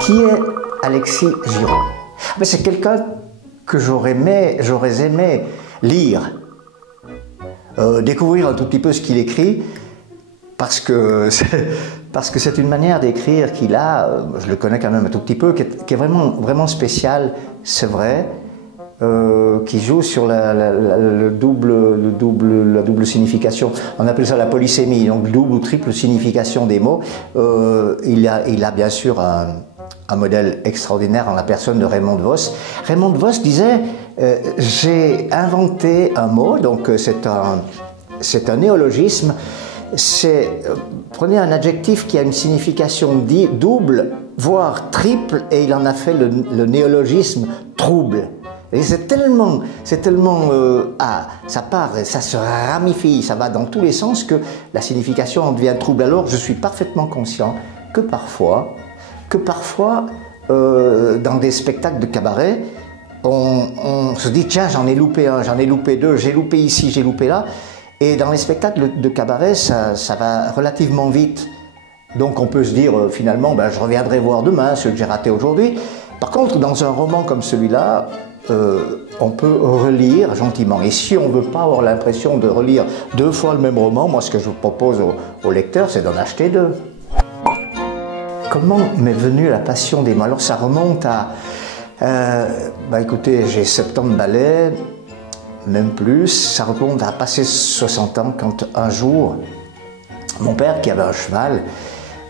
Qui est Alexis Giraud? C'est quelqu'un que j'aurais aimé lire, découvrir un tout petit peu ce qu'il écrit, parce que c'est une manière d'écrire qu'il a, je le connais quand même un tout petit peu, qui est vraiment spéciale, c'est vrai, qui joue sur la double signification. On appelle ça la polysémie, donc double ou triple signification des mots. Il a bien sûr un modèle extraordinaire en la personne de Raymond Devos. Raymond Devos disait j'ai inventé un mot, donc c'est un néologisme. Prenez un adjectif qui a une signification double, voire triple, et il en a fait le néologisme trouble. Et c'est tellement ça part, ça se ramifie, ça va dans tous les sens que la signification en devient trouble. Alors je suis parfaitement conscient que parfois, dans des spectacles de cabaret, on se dit tiens, j'en ai loupé un, j'en ai loupé deux, j'ai loupé ici, j'ai loupé là. Et dans les spectacles de cabaret, ça va relativement vite. Donc on peut se dire finalement, je reviendrai voir demain ce que j'ai raté aujourd'hui. Par contre, dans un roman comme celui-là, on peut relire gentiment. Et si on ne veut pas avoir l'impression de relire 2 fois le même roman, moi ce que je vous propose au lecteur, c'est d'en acheter 2. Comment m'est venue la passion des mots? Alors ça remonte à... écoutez, j'ai 70 ballets, même plus. Ça remonte à passer 60 ans quand un jour, mon père qui avait un cheval,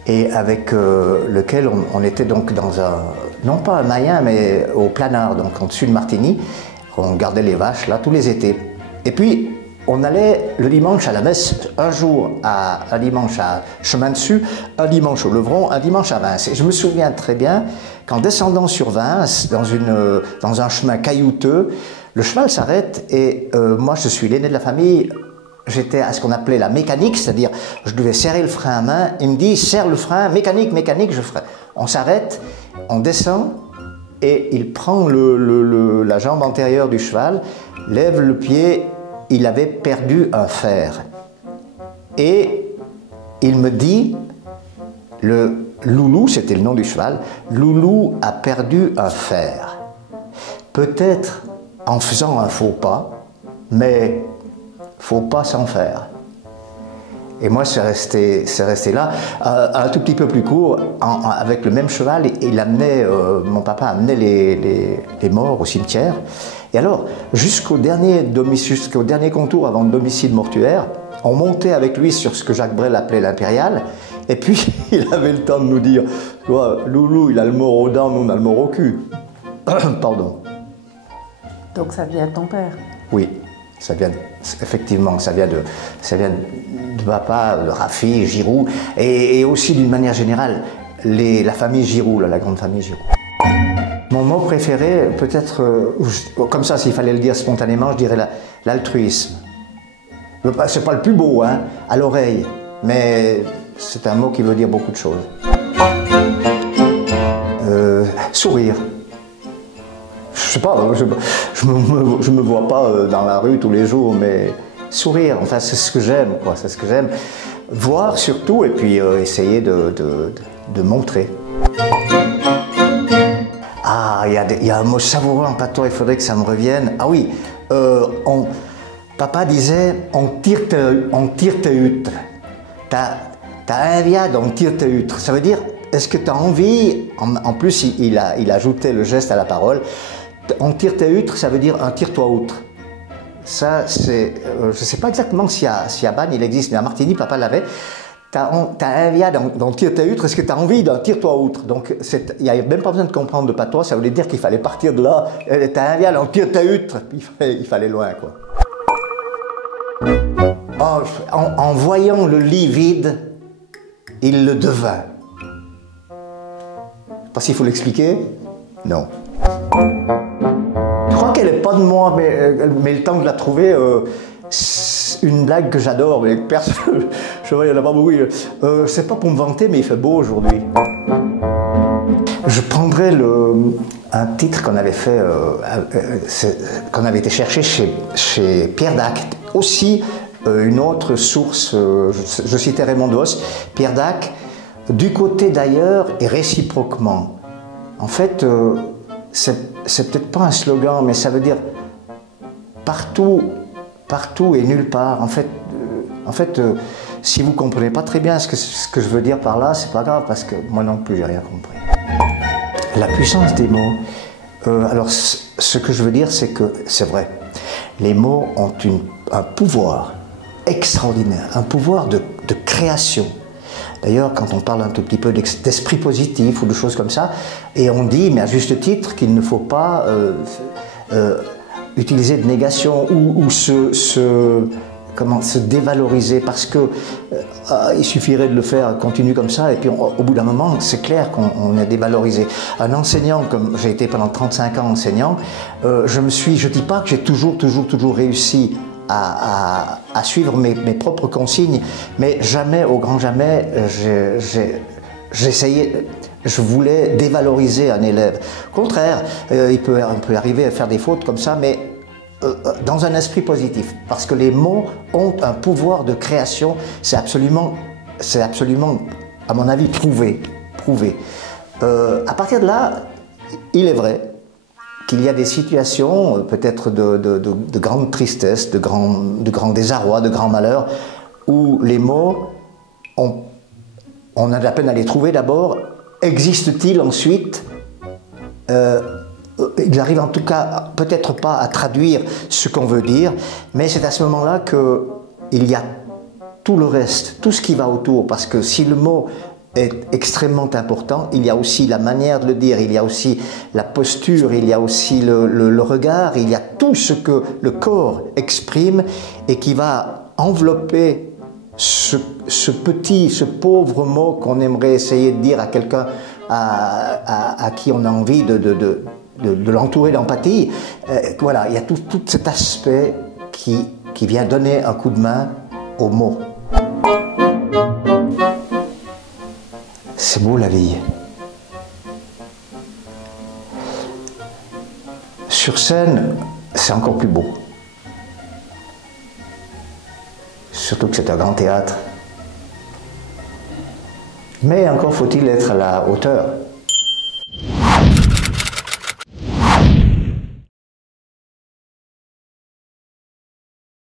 et avec lequel on était donc dans un, non pas un mayen, mais au Planard, donc en dessus de Martigny. On gardait les vaches là tous les étés. Et puis on allait le dimanche à la messe, un dimanche à Chemin Dessus, un dimanche au Levron, un dimanche à Vince. Et je me souviens très bien qu'en descendant sur Vince, dans un chemin caillouteux, le cheval s'arrête et moi je suis l'aîné de la famille. J'étais à ce qu'on appelait la mécanique, c'est-à-dire je devais serrer le frein à main. Il me dit serre le frein, mécanique, je ferai. On s'arrête, on descend et il prend la jambe antérieure du cheval, lève le pied, il avait perdu un fer. Et il me dit, le Loulou, c'était le nom du cheval, Loulou a perdu un fer. Peut-être en faisant un faux pas, mais faut pas s'en faire. Et moi, c'est resté là. Un tout petit peu plus court, avec le même cheval, mon papa amenait les morts au cimetière. Et alors, jusqu'au dernier contour avant le domicile mortuaire, on montait avec lui sur ce que Jacques Brel appelait l'impériale. Et puis, il avait le temps de nous dire « Loulou, il a le mort aux dents, nous on a le mort au cul. » Pardon. Donc ça vient de ton père? Oui. Effectivement, ça vient de papa, de Raffi, Giroud, et aussi d'une manière générale, la famille Giroud, la grande famille Giroud. Mon mot préféré, peut-être, comme ça, s'il fallait le dire spontanément, je dirais l'altruisme. C'est pas le plus beau, hein, à l'oreille, mais c'est un mot qui veut dire beaucoup de choses. Sourire. Je sais pas, je me vois pas dans la rue tous les jours, mais sourire, enfin c'est ce que j'aime, quoi, c'est ce que j'aime. Voir surtout, et puis essayer de montrer. Ah, il y a un mot savoureux en patois, il faudrait que ça me revienne. Ah oui, papa disait, on tire tes huîtres. T'as un viade, on tire tes huîtres. Ça veut dire, est-ce que tu as envie, en plus il ajoutait le geste à la parole, on tire tes huîtres, ça veut dire un tire-toi outre. Ça, c'est, je ne sais pas exactement si à Bannes il existe, mais à Martigny, papa l'avait. T'as un viade, on tire tes huîtres, est-ce que tu as envie d'un tire-toi outre? Donc, il n'y a même pas besoin de comprendre de patois, ça voulait dire qu'il fallait partir de là. T'as un viade, on tire tes huîtres, il fallait loin, quoi. Oh, en voyant le lit vide, il le devint. Pas s'il faut l'expliquer? Non. Je crois qu'elle n'est pas de moi, mais le temps de la trouver, une blague que j'adore, mais personne, je vois, il n'y en a pas beaucoup. C'est pas pour me vanter, mais il fait beau aujourd'hui. Je prendrais un titre qu'on avait fait, qu'on avait été chercher chez Pierre Dac. Aussi, une autre source, je citais Raymond Devos, Pierre Dac, du côté d'ailleurs et réciproquement. En fait, c'est peut-être pas un slogan, mais ça veut dire partout, partout et nulle part. En fait, si vous comprenez pas très bien ce que je veux dire par là, c'est pas grave, parce que moi non plus, j'ai rien compris. La puissance des mots. Alors, ce que je veux dire, c'est que c'est vrai. Les mots ont un pouvoir extraordinaire, un pouvoir de création. D'ailleurs, quand on parle un tout petit peu d'esprit positif ou de choses comme ça, et on dit, mais à juste titre, qu'il ne faut pas utiliser de négation ou se dévaloriser, parce que il suffirait de le faire continue comme ça, et puis au bout d'un moment, c'est clair qu'on est dévalorisé. Un enseignant, comme j'ai été pendant 35 ans enseignant, je dis pas que j'ai toujours réussi à suivre mes propres consignes, mais jamais, au grand jamais, j'essayais, je voulais dévaloriser un élève. Au contraire, on peut arriver à faire des fautes comme ça, mais dans un esprit positif, parce que les mots ont un pouvoir de création, c'est absolument, à mon avis, prouvé. À partir de là, il est vrai qu'il y a des situations, peut-être de grande tristesse, de grand désarroi, de grand malheur, où les mots, on a de la peine à les trouver d'abord. Existent-ils ensuite? Ils arrivent en tout cas peut-être pas à traduire ce qu'on veut dire, mais c'est à ce moment-là qu'il y a tout le reste, tout ce qui va autour, parce que si le mot est extrêmement important, il y a aussi la manière de le dire, il y a aussi la posture, il y a aussi le regard, il y a tout ce que le corps exprime et qui va envelopper ce pauvre mot qu'on aimerait essayer de dire à quelqu'un à qui on a envie de l'entourer d'empathie. Voilà, il y a tout cet aspect qui vient donner un coup de main aux mots. C'est beau la vie. Sur scène, c'est encore plus beau. Surtout que c'est un grand théâtre. Mais encore faut-il être à la hauteur.